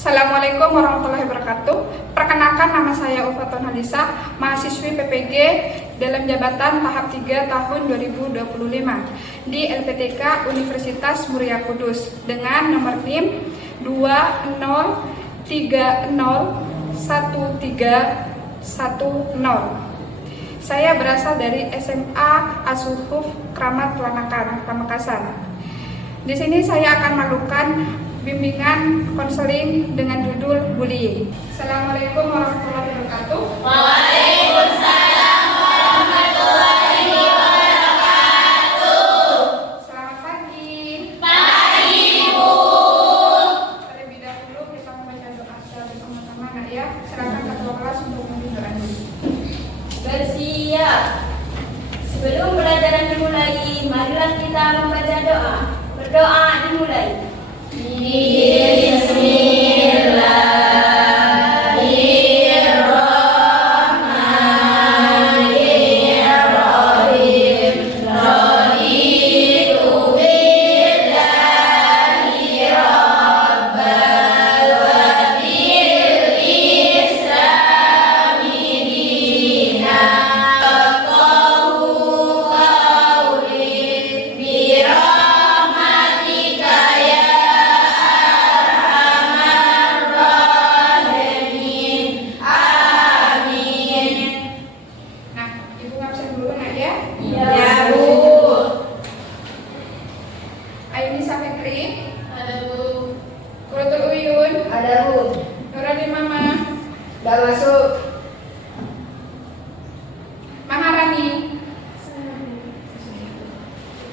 Assalamualaikum warahmatullahi wabarakatuh. Perkenalkan, nama saya Ufatun Halisa, mahasiswi PPG dalam jabatan tahap 3 tahun 2025 di LPTK Universitas Muria Kudus dengan nomor NIM 20301310. Saya berasal dari SMA Asuhuf Kramat Lanakan, Pamekasan. Di sini saya akan melakukan bimbingan konseling dengan judul bullying. Assalamualaikum warahmatullahi wabarakatuh. Waalaikumsalam warahmatullahi wabarakatuh. Selamat pagi. Pagi, Bu. Terlebih dahulu kita membaca doa secara bersama-sama, Nak ya. Silakan ketua kelas untuk memimpin doa dulu. Bersiap. Sebelum pelajaran dimulai, marilah kita membaca doa. Berdoa dimulai. Ada, Bu. Nuradi Mama. Udah masuk. Maharani.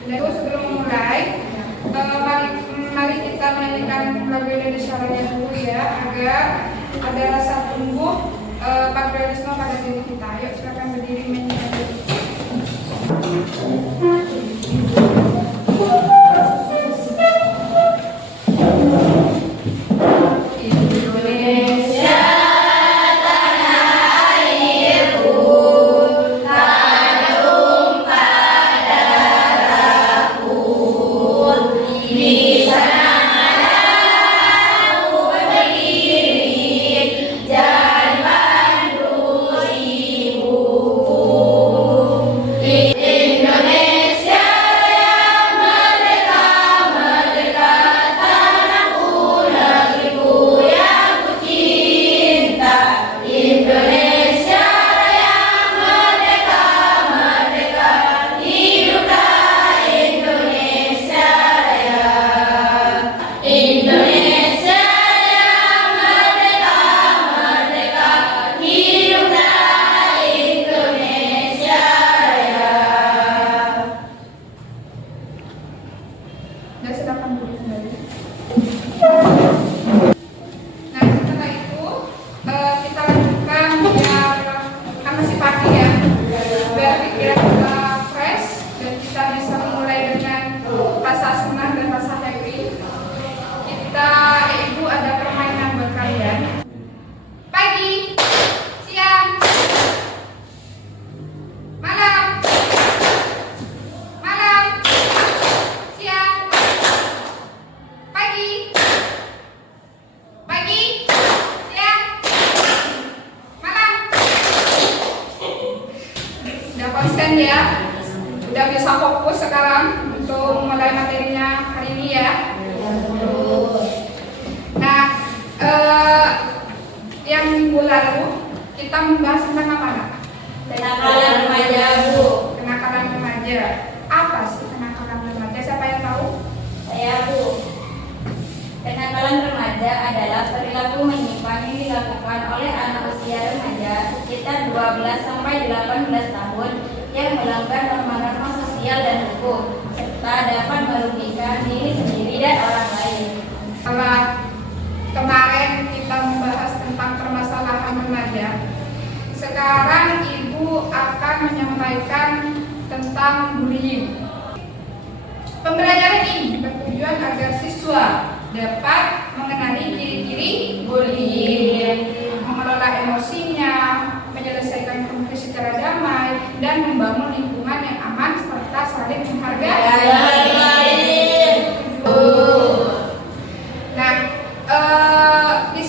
Dan sebelum memulai, mari kita menyanyikan lagu Indonesia Raya dulu ya, agar ada rasa tumbuh patriotisme pada diri kita. Yuk, silakan berdiri menyanyikan dulu. Dan silakan duduk kembali. Nah, setelah itu kita lanjutkan biar kan masih pagi ya, biar pikiran kita fresh dan kita bisa memulai dengan rasa senang dan rasa happy. Ibu ada permainan buat kalian. Pagi, siang, malam, siang, pagi, siang, malam. Udah konsen ya? Udah bisa fokus sekarang untuk mulai materinya hari ini ya? Nah, yang minggu lalu kita membahas tentang apa, Nak? Kenakalan remaja, Bu. Kenakalan remaja. Apa sih kenakalan remaja? Siapa yang tahu? Saya, Bu. Kenakalan remaja adalah perilaku menyimpang yang dilakukan oleh anak usia remaja sekitar 12 sampai 18 tahun yang melanggar norma-norma sosial dan hukum serta dapat merugikan diri sendiri dan orang lain. Setelah kemarin kita membahas tentang permasalahan remaja, sekarang Ibu akan menyampaikan tentang bullying. Pembelajaran ini bertujuan agar siswa dapat mengenali ciri-ciri bullying, mengelola emosinya, menyelesaikan konflik secara damai, dan membangun lingkungan yang aman serta saling menghargai. Nah, di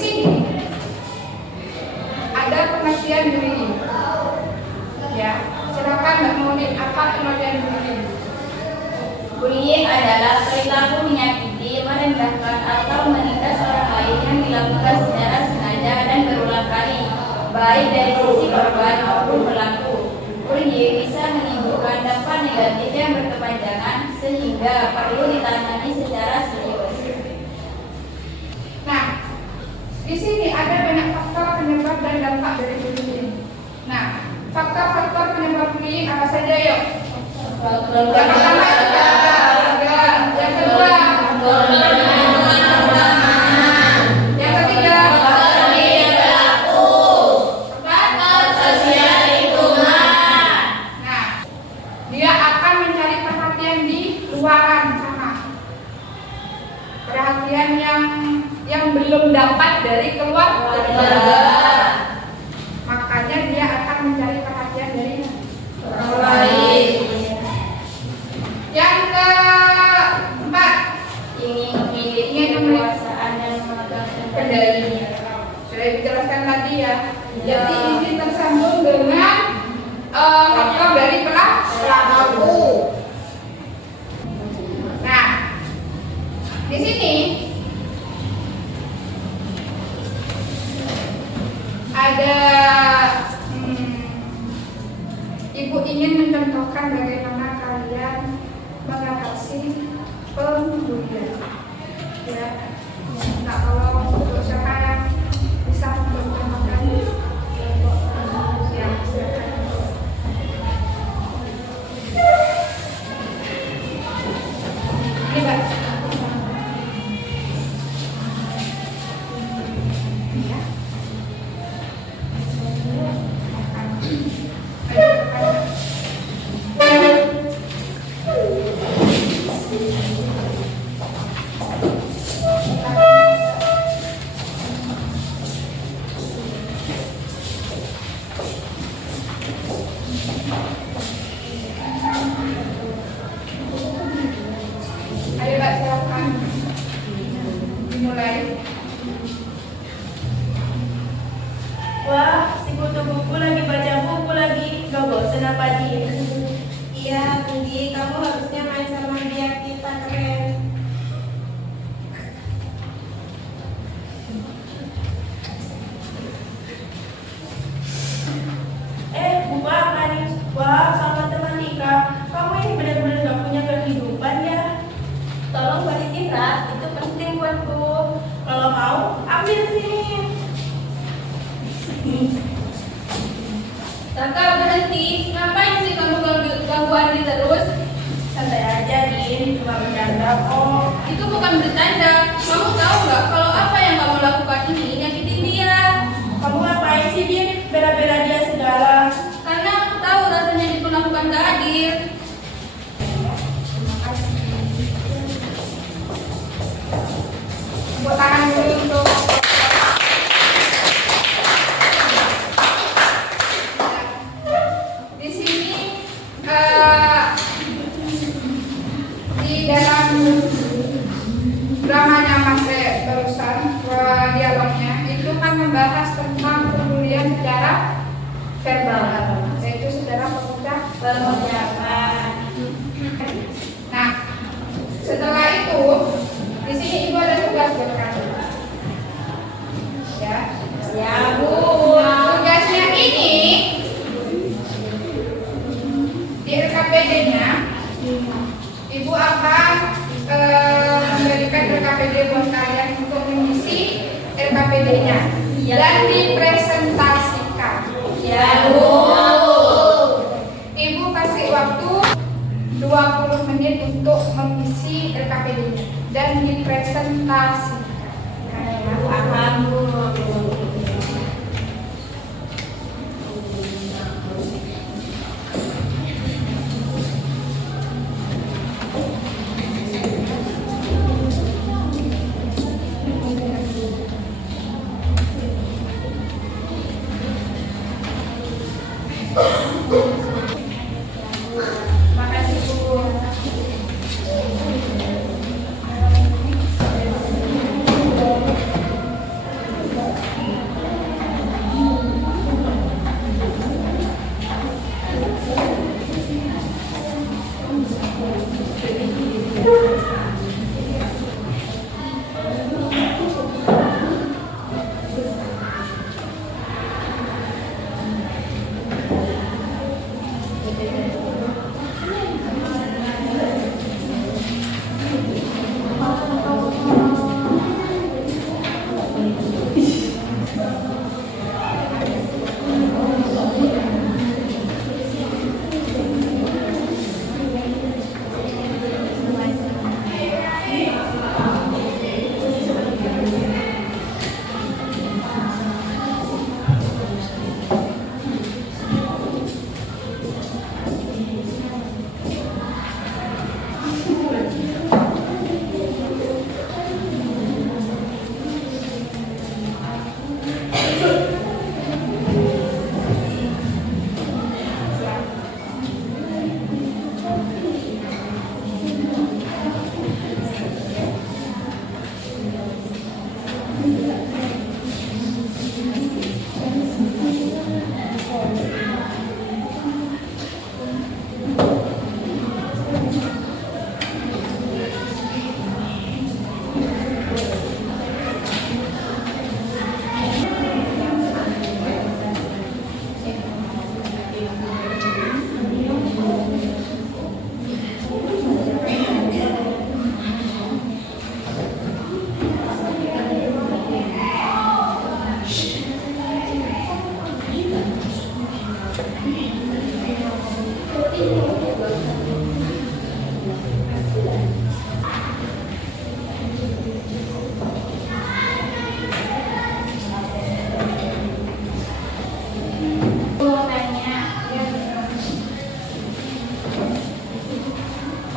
Bullying adalah perilaku menyakiti, merendahkan, atau menindas orang lain yang dilakukan secara sengaja dan berulang kali, baik dari sisi korban maupun pelaku. Bullying bisa menimbulkan dampak negatif yang berkepanjangan sehingga perlu ditangani secara serius. Nah, di sini ada banyak faktor penyebab dan dampak dari bullying. Nah, faktor-faktor penyebab bullying apa saja yuk? Yang pertama yang kedua, yang ketiga, faktor sosial lingkungan. Nah, dia akan mencari perhatian di luaran sana, perhatian yang belum dapat dari keluarga. Makanya dia akan mencari perhatian dari orang lain. Yang keempat, Ingin memiliki kekuasaan dan memegang kendali. Sudah dijelaskan tadi ya. Jadi ini tersambung dengan faktor dari pelaku. Nah, di sini ada ibu ingin mencontohkan bagaimana kalian mengatasi pembulian. Ya, nah kalau untuk siapa yang bisa mencontohkan, ya silakan. Ini Mbak. Ya. Ayo Mbak, silakan dimulai. Wah, si kutu buku lagi baca buku lagi, gak bosan apa Di? Iya, Tinggi, kamu harusnya main sama dia, kita keren. Buku apa nih? Wah, sama teman Nika, kamu ini benar-benar gak punya kehidupan ya. Tolong balikin, Ra, itu penting buatku. Kalau mau, ambil sini. Kakak berhenti, ngapain sih kamu ganggu Andi terus? Santai aja, Din, cuma bercanda kok. Itu bukan bercanda. Kamu tahu nggak kalau apa yang kamu lakukan ini nyakitin dia? Kamu ngapain sih, Din? Bela-bela dia segala. Karena aku tahu rasanya diperlakukan gak adil. Tepuk tangan dulu untuk di sini di dalam dramanya Mas barusan dialognya itu kan membahas tentang pembulian secara verbal, yaitu secara pengucapan. Nah, setelah itu di sini ibu ada tugas buat kamu. Ya, Ya, Bu. tugasnya ini di RKPD-nya ibu akan memberikan RKPD buat kalian untuk mengisi RKPD-nya dan dipresentasikan. Ya, Bu. Ibu kasih waktu 20 menit untuk mengisi RKPD-nya dan dipresentasikan. Paham, Bu. Makasih Bu.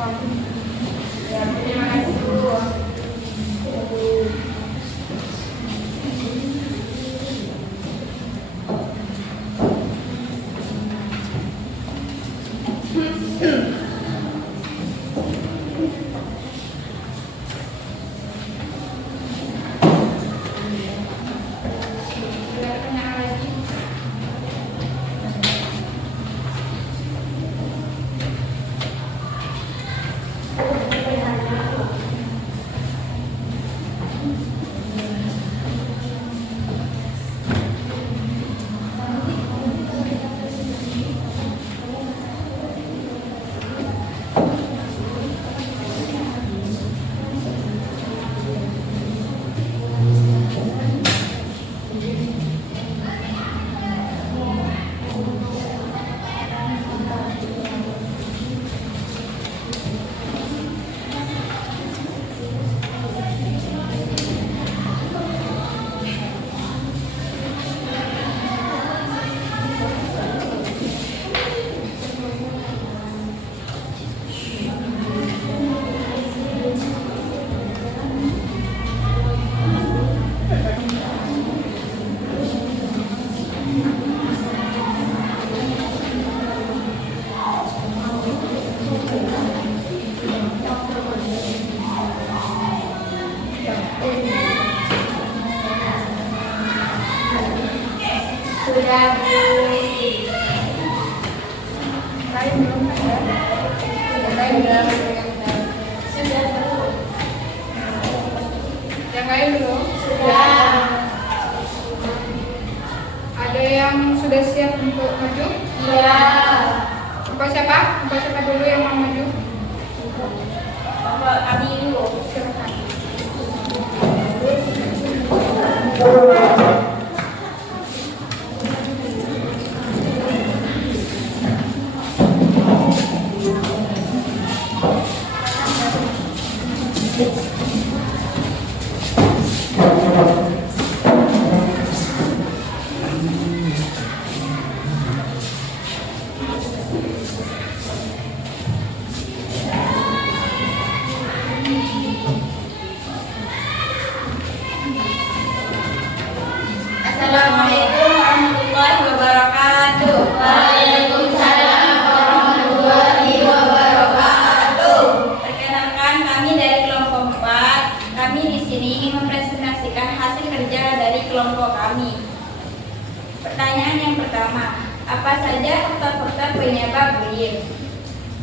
Ya, terima kasih Bu. Ada pertanyaan lagi? Sudah Bu. Lain belum ada. Sudah Bu. Yang lain belum? Sudah. Ada yang sudah siap untuk maju? Iya. Bapak siapa? Bapak siapa dulu yang mau maju? Bapak kami dulu. Silakan. Assalamualaikum warahmatullahi wabarakatuh. Waalaikumsalam warahmatullahi wabarakatuh. Perkenalkan, kami dari kelompok 4. Kami di sini ingin mempresentasikan hasil kerja dari kelompok kami. Pertanyaan yang pertama, apa saja faktor-faktor penyebab bullying?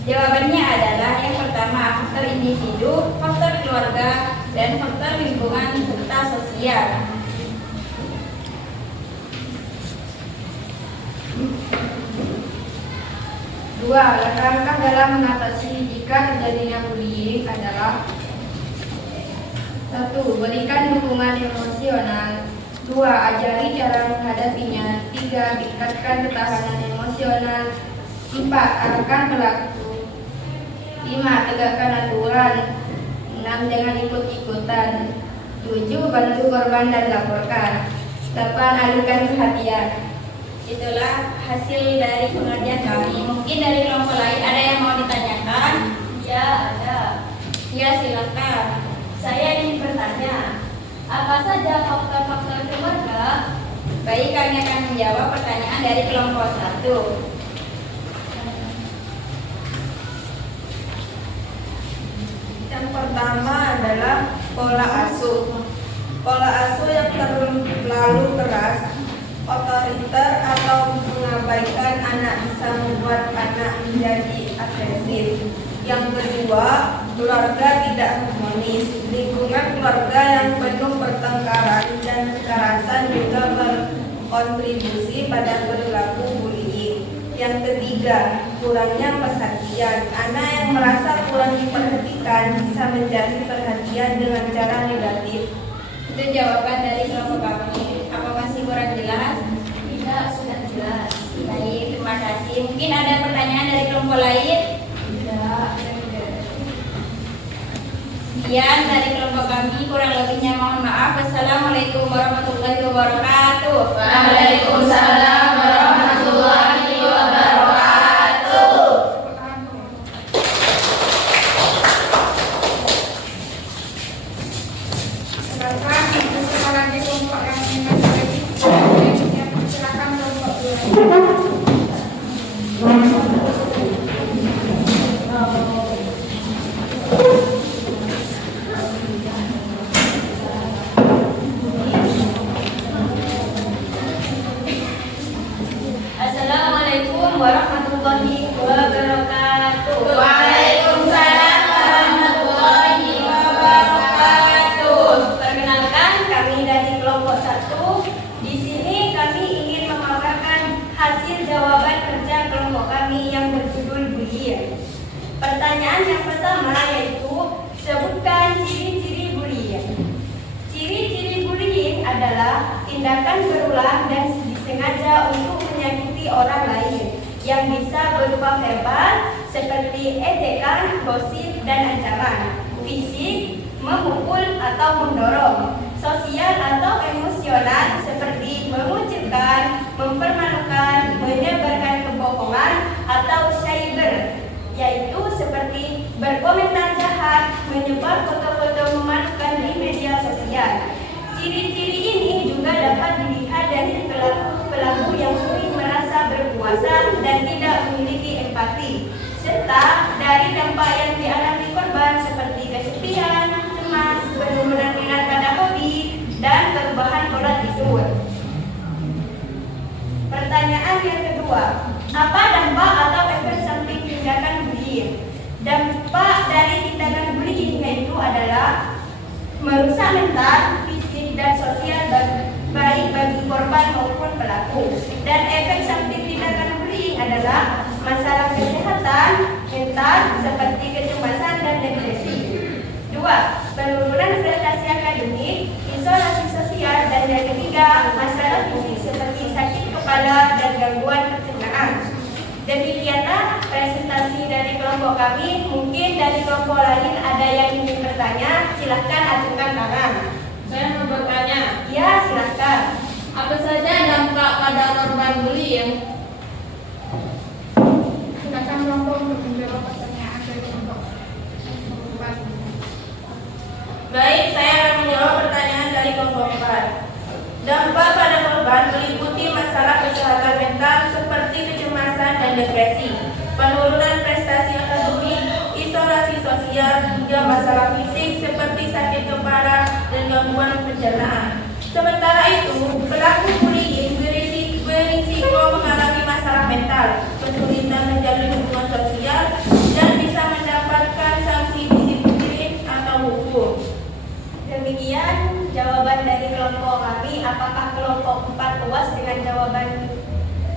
Jawabannya adalah yang pertama, faktor individu, faktor keluarga, dan faktor lingkungan serta sosial. Dua, langkah-langkah dalam mengatasi jika terjadinya bullying adalah: 1. Berikan dukungan emosional. 2. Ajari cara menghadapinya. 3. Tingkatkan ketahanan emosional. 4. Arahkan pelaku. 5. Tegakkan aturan. 6. Jangan ikut-ikutan. 7. Bantu korban dan laporkan. 8. Alihkan perhatian. Itulah hasil dari pengerjaan kami. Mungkin dari kelompok lain ada yang mau ditanyakan? Ya, ada. Ya, silakan. Saya ingin bertanya, apa saja faktor-faktor keluarga? Baik, kami akan menjawab pertanyaan dari kelompok 1. Yang pertama adalah pola asuh. Pola asuh yang terlalu keras, otoriter atau mengabaikan anak bisa membuat anak menjadi agresif. Yang kedua, keluarga tidak harmonis. Lingkungan keluarga yang penuh pertengkaran dan kekerasan juga berkontribusi pada perilaku bullying. Yang ketiga, kurangnya perhatian. Anak yang merasa kurang diperhatikan bisa menjadi perhatian dengan cara negatif. Itu jawaban dari kelompok kami. Apa masih kurang jelas? Tidak, sudah jelas. Baik, terima kasih. Mungkin ada pertanyaan dari kelompok lain? Tidak. Sekian dari kelompok kami, kurang lebihnya mohon maaf. Wassalamualaikum warahmatullahi wabarakatuh. Waalaikumsalam warahmatullahi wabarakatuh. tindakan berulang dan disengaja untuk menyakiti orang lain yang bisa berupa verbal seperti ejekan, gosip, dan ancaman, fisik, memukul atau mendorong, sosial atau emosional seperti mengucilkan, mempermalukan, menyebarkan kebohongan, atau cyber, yaitu seperti berkomentar jahat, menyebar foto-foto memalukan di media sosial. Ciri-ciri ini juga dapat dilihat dari pelaku yang sering merasa berkuasa dan tidak memiliki empati, serta dari dampak yang dialami korban seperti kesepian, cemas, penurunan minat pada hobi, dan perubahan pola tidur. Pertanyaan yang kedua, apa dampak atau efek samping tindakan bullying? Dampak dari tindakan bullying yaitu adalah merusak mental, fisik, dan sosial baik bagi korban maupun pelaku. Dan efek samping tindakan bullying adalah masalah kesehatan mental seperti kecemasan dan depresi. 2. Penurunan prestasi akademik, isolasi sosial, dan yang ketiga, masalah fisik seperti sakit kepala dan gangguan pencernaan. Demikianlah presentasi dari kelompok kami. Mungkin dari kelompok lain ada yang ingin bertanya, silahkan ajukan tangan. Saya mau bertanya, Ya, silahkan. apa saja dampak pada korban bullying? Silakan kelompok untuk menjawab pertanyaan dari kelompok. Baik, saya akan menjawab pertanyaan dari kelompok 4. Dampak pada korban meliputi masalah kesehatan mental seperti kecemasan dan depresi, penurunan prestasi akademik, isolasi sosial, hingga masalah fisik seperti sakit kepala dan gangguan pencernaan. Sementara itu, pelaku bullying berisiko mengalami masalah mental, kesulitan menjalin hubungan sosial, dan bisa mendapatkan sanksi disiplin atau hukum. Demikian jawaban dari kelompok kami. Apakah kelompok 4 puas dengan jawaban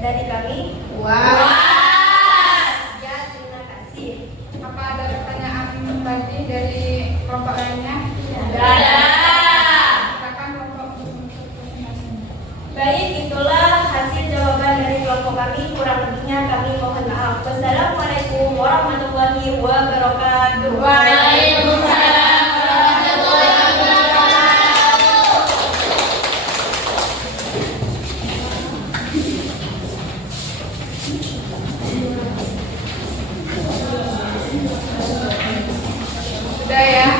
dari kami? Ya, terima kasih. Apa ada pertanyaan lagi dari kelompok lainnya? Ada. Silakan kelompok untuk presentasi. Baik, itulah hasil jawaban dari kelompok kami. Kurang lebihnya kami mohon maaf. Wassalamualaikum warahmatullahi wabarakatuh. Waalaikumsalam warahmatullahi wabarakatuh. Sudah ya,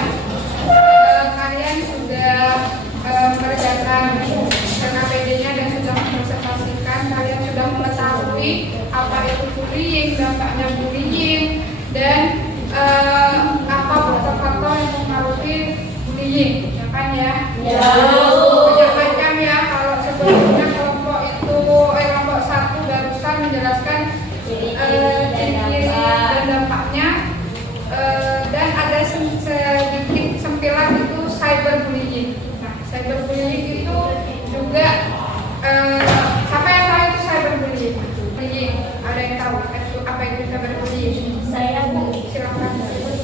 kalian sudah mengerjakan KKPD-nya dan sudah mempresentasikan. Kalian sudah mengetahui apa itu bullying, dampaknya bullying, dan apa faktor-faktor yang mempengaruhi bullying, ya kan ya? Ya. Banyak macam ya. Kalau sebelumnya kelompok 1 barusan menjelaskan ciri-ciri dan dampaknya. Dan ada sedikit sempilan itu cyberbullying. Nah, cyberbullying itu juga siapa yang tahu itu cyberbullying? Bullying. Ada yang tahu itu apa itu cyberbullying? Saya Bu. Silakan.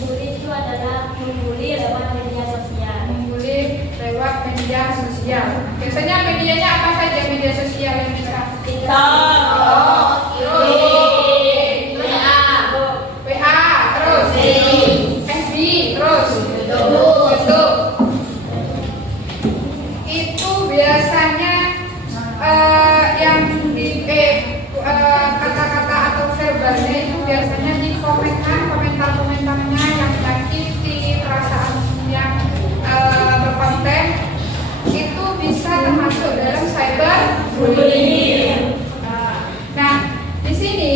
Bully itu adalah membuli lewat media sosial. Membuli lewat media sosial. Biasanya medianya apa saja media sosial yang bisa? WA, terus FB, terus YouTube. Itu biasanya yang di kata-kata atau verbalnya itu biasanya di komentarnya yang menyakiti, perasaan yang berkonten itu bisa termasuk dalam cyberbullying. Nah, di sini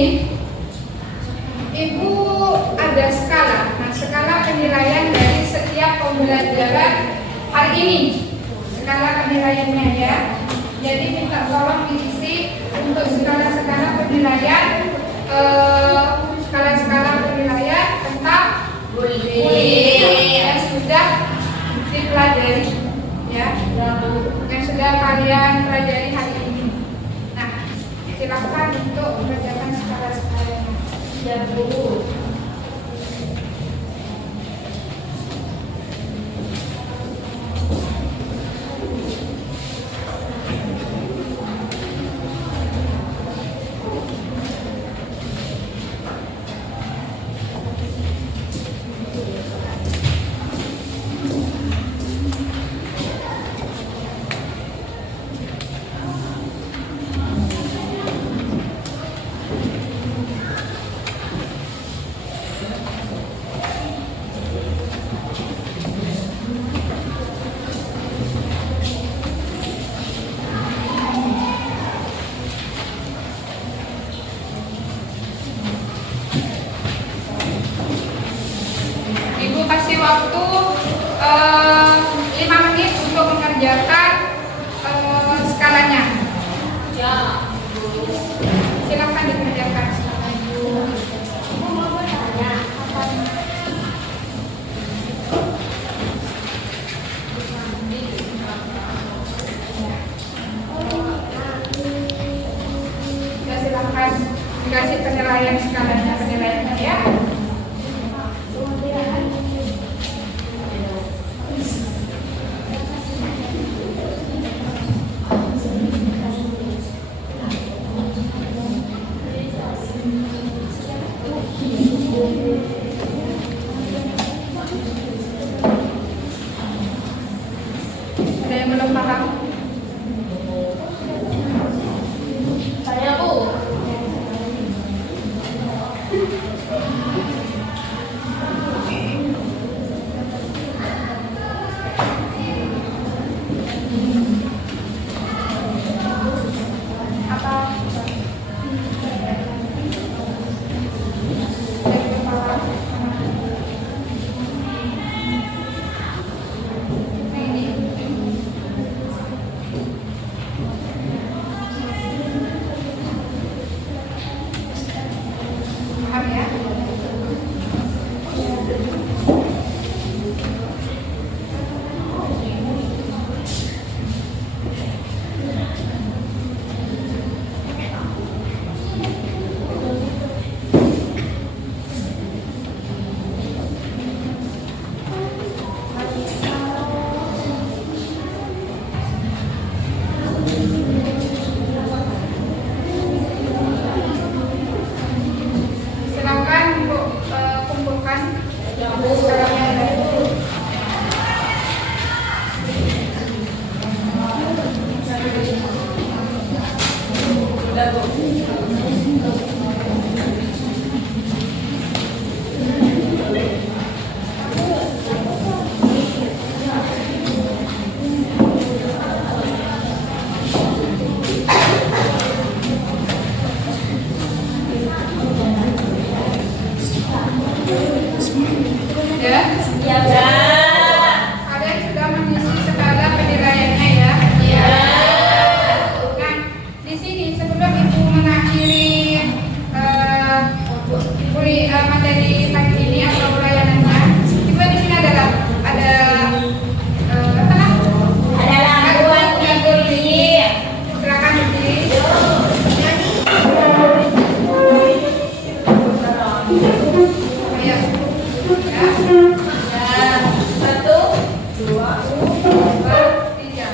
Ibu ada skala. Nah, skala penilaian dari setiap pembelajaran hari ini. Skala penilaiannya ya. Jadi minta tolong diisi untuk skala-skala penilaian tentang bullying yang sudah dipelajari ya. Yang sudah kalian pelajari hari ini. Nah, silakan untuk mengerjakan skala-skalanya. Ya, Bu. waktu 5 menit untuk mengerjakan skalanya. Ya. Silakan dikerjakan. Ya, silakan dikasih penilaian skalanya, penilaiannya ya. Ada yang belum paham? Saya, Bu. Apa? Ada yang belum paham? Nah, ini. Paham ya? Silakan untuk kumpulkan skalanya dari ya. Ya. Kalian sudah mengisi skala penilaiannya ya. Ya. Nah, di sini sebelum Ibu mengakhiri materi pagi ini atau layanannya, Ibu di sini ada apa? Adalah buat ini. Silakan berdiri. Ya. Ya. Satu. 2, 3.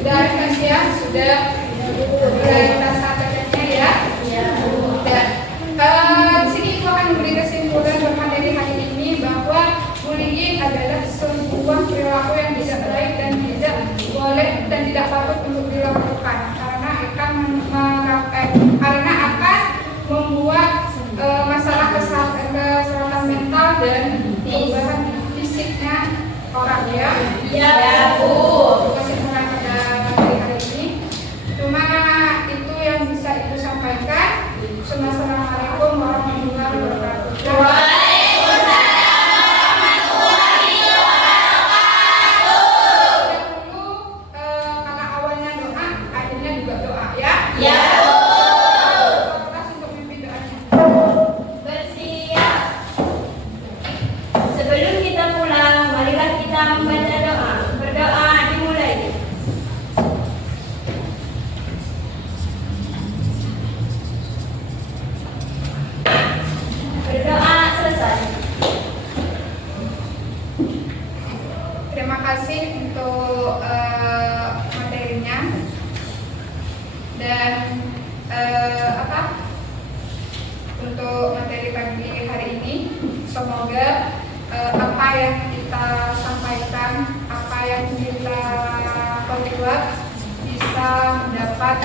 Sudah kasih ya, sudah mulai rasa terkena ya. Dan di sini Ibu akan memberi kesimpulan bermateri hari ini bahwa bullying adalah sebuah perilaku yang tidak baik dan tidak boleh dan tidak patut untuk dilakukan karena akan membuat masalah kesehatan mental dan perubahan fisiknya orang ya. Ya, Bu. Kesimpulan pada materi hari ini cuma itu yang bisa Ibu sampaikan. Assalamualaikum warahmatullahi wabarakatuh. Karena awalnya doa, akhirnya juga doa ya. Ya. Kelas untuk mimpi doanya. Bersiap. Sebelum kita pulang, marilah kita membaca doa. Terima kasih untuk materinya dan untuk materi pagi hari ini. Semoga apa yang kita sampaikan, apa yang kita perbuat bisa mendapat